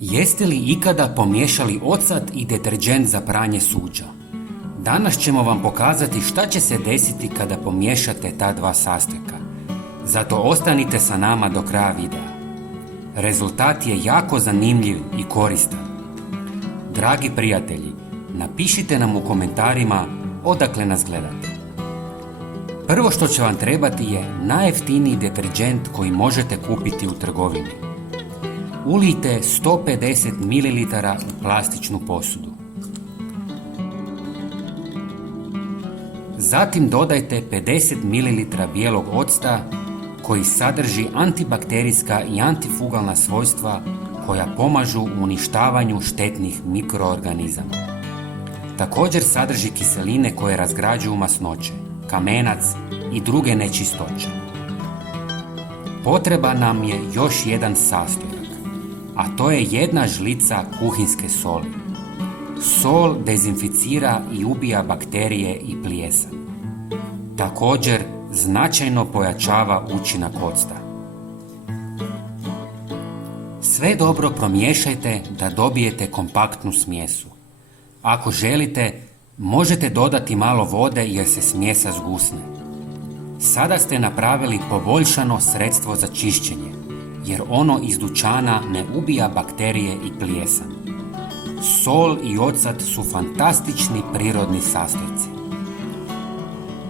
Jeste li ikada pomiješali ocat i deterdžent za pranje suđa? Danas ćemo vam pokazati šta će se desiti kada pomiješate ta dva sastojka. Zato ostanite sa nama do kraja videa. Rezultat je jako zanimljiv i koristan. Dragi prijatelji, napišite nam u komentarima odakle nas gledate. Prvo što će vam trebati je najjeftiniji deterdžent koji možete kupiti u trgovini. Ulijte 150 ml u plastičnu posudu. Zatim dodajte 50 ml bijelog octa koji sadrži antibakterijska i antifugalna svojstva koja pomažu u uništavanju štetnih mikroorganizama. Također sadrži kiseline koje razgrađuju masnoće, kamenac i druge nečistoće. Potreban nam je još jedan sastojak, a to je 1 žlica kuhinske soli. Sol dezinficira i ubija bakterije i plijesan. Također značajno pojačava učinak octa. Sve dobro promiješajte da dobijete kompaktnu smjesu. Ako želite, možete dodati malo vode jer se smjesa zgusne. Sada ste napravili poboljšano sredstvo za čišćenje, jer ono iz dućana ne ubija bakterije i plijesan. Sol i ocat su fantastični prirodni sastojci.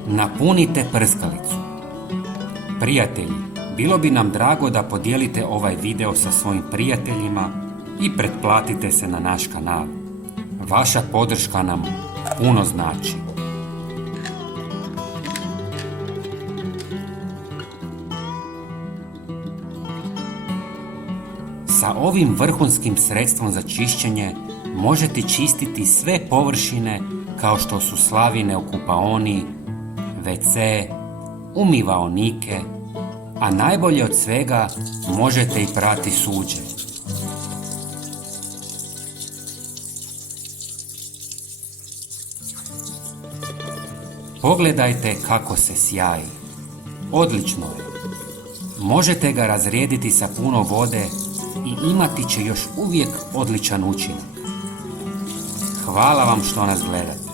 Napunite prskalicu. Prijatelji, bilo bi nam drago da podijelite ovaj video sa svojim prijateljima i pretplatite se na naš kanal. Vaša podrška nam puno znači. Sa ovim vrhunskim sredstvom za čišćenje možete čistiti sve površine kao što su slavine u kupaoni, WC, umivaonike, a najbolje od svega možete i prati suđe. Pogledajte kako se sjaji. Odlično je. Možete ga razrijediti sa puno vode i imati će još uvijek odličan učinak. Hvala vam što nas gledate.